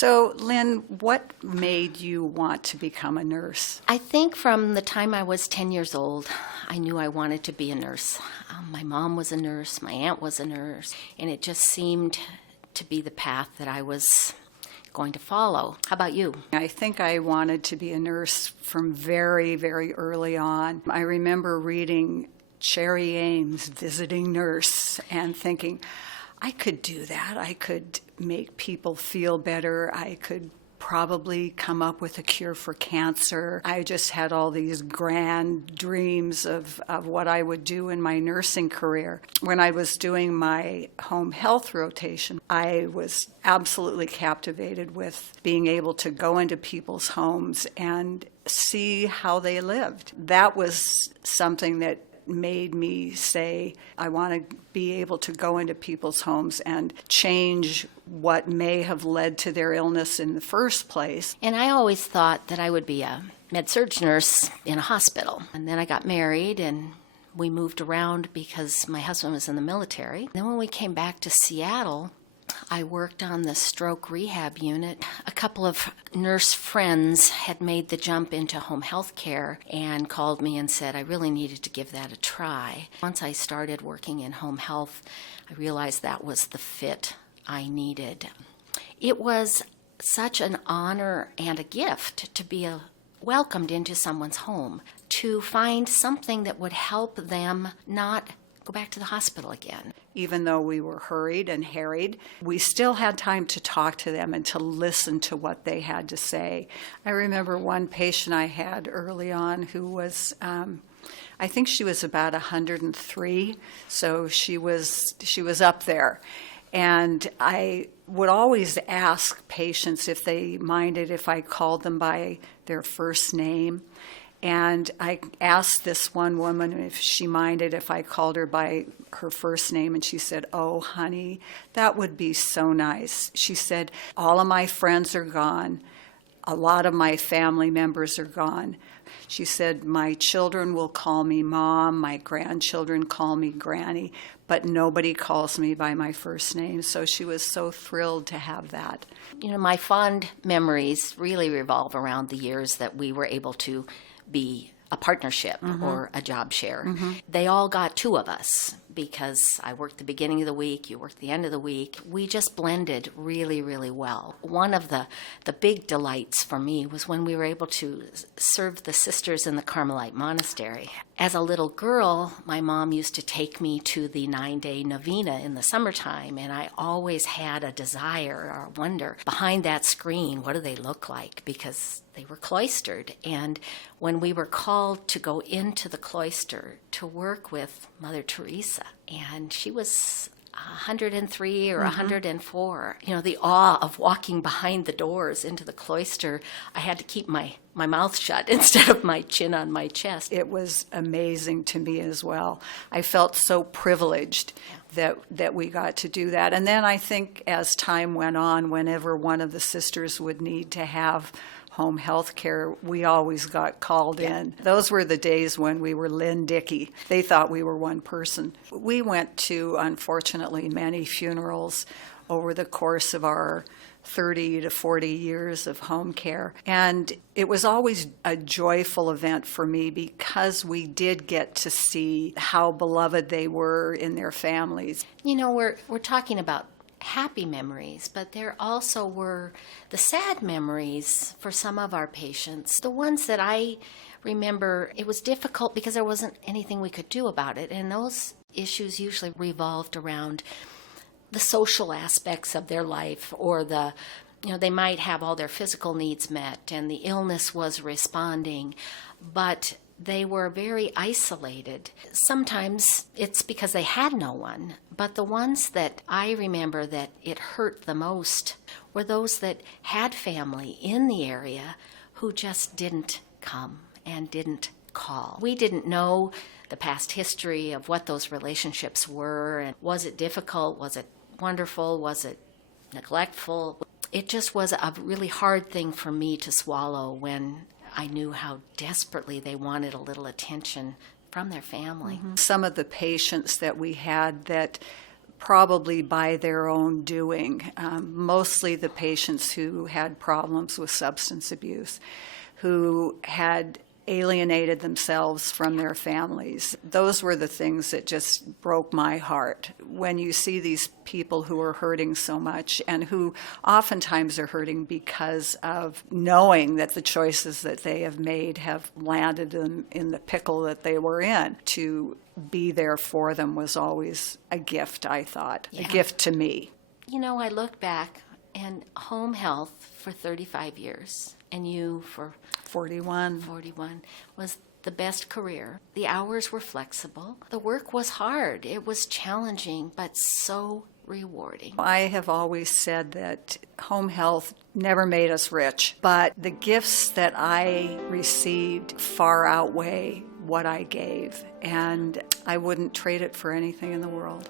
So, Lynn, what made you want to become a nurse? I think from the time I was 10 years old, I knew I wanted to be a nurse. My mom was a nurse, my aunt was a nurse, and it just seemed to be the path that I was going to follow. How about you? I think I wanted to be a nurse from very, very early on. I remember reading Cherry Ames, Visiting Nurse, and thinking, I could do that. I could make people feel better. I could probably come up with a cure for cancer. I just had all these grand dreams of what I would do in my nursing career. When I was doing my home health rotation, I was absolutely captivated with being able to go into people's homes and see how they lived. That was something that made me say, I want to be able to go into people's homes and change what may have led to their illness in the first place. And I always thought that I would be a med-surg nurse in a hospital. And then I got married and we moved around because my husband was in the military. Then when we came back to Seattle, I worked on the stroke rehab unit. A couple of nurse friends had made the jump into home health care and called me and said I really needed to give that a try. Once I started working in home health, I realized that was the fit I needed. It was such an honor and a gift to be welcomed into someone's home, to find something that would help them not go back to the hospital again. Even though we were hurried and harried, we still had time to talk to them and to listen to what they had to say. I remember one patient I had early on who was, I think she was about 103, so she was up there. And I would always ask patients if they minded if I called them by their first name. And I asked this one woman if she minded if I called her by her first name, and she said, "Oh, honey, that would be so nice." She said, "All of my friends are gone. A lot of my family members are gone." She said, "My children will call me Mom, my grandchildren call me Granny, but nobody calls me by my first name." So she was so thrilled to have that. You know, my fond memories really revolve around the years that we were able to be a partnership or a job share. They all got two of us because I worked the beginning of the week, you worked the end of the week. We just blended really, really well. One of the big delights for me was when we were able to serve the sisters in the Carmelite Monastery. As a little girl, my mom used to take me to the 9-day novena in the summertime, and I always had a desire or a wonder, behind that screen, what do they look like? Because they were cloistered. And when we were called to go into the cloister to work with Mother Teresa, and she was 103 or 104, you know, the awe of walking behind the doors into the cloister, I had to keep my mouth shut instead of my chin on my chest. It was amazing to me as well. I felt so privileged that we got to do that. And then I think as time went on, whenever one of the sisters would need to have home health care, we always got called in. Those were the days when we were Linn and Dicki. They thought we were one person. We went to, unfortunately, many funerals over the course of our 30 to 40 years of home care. And it was always a joyful event for me because we did get to see how beloved they were in their families. You know, we're talking about happy memories, but there also were the sad memories for some of our patients. The ones that I remember, it was difficult because there wasn't anything we could do about it, and those issues usually revolved around the social aspects of their life, or they might have all their physical needs met and the illness was responding, but they were very isolated. Sometimes it's because they had no one, but the ones that I remember that it hurt the most were those that had family in the area who just didn't come and didn't call. We didn't know the past history of what those relationships were, and was it difficult, was it wonderful, was it neglectful? It just was a really hard thing for me to swallow when I knew how desperately they wanted a little attention from their family. Some of the patients that we had that probably by their own doing. Mostly the patients who had problems with substance abuse, who had alienated themselves from their families. Those were the things that just broke my heart. When you see these people who are hurting so much and who oftentimes are hurting because of knowing that the choices that they have made have landed them in the pickle that they were in, to be there for them was always a gift, I thought, a gift to me. You know, I look back and home health for 35 years and you for 41 was the best career. The hours were flexible. The work was hard. It was challenging, but so rewarding. I have always said that home health never made us rich, but the gifts that I received far outweigh what I gave, and I wouldn't trade it for anything in the world.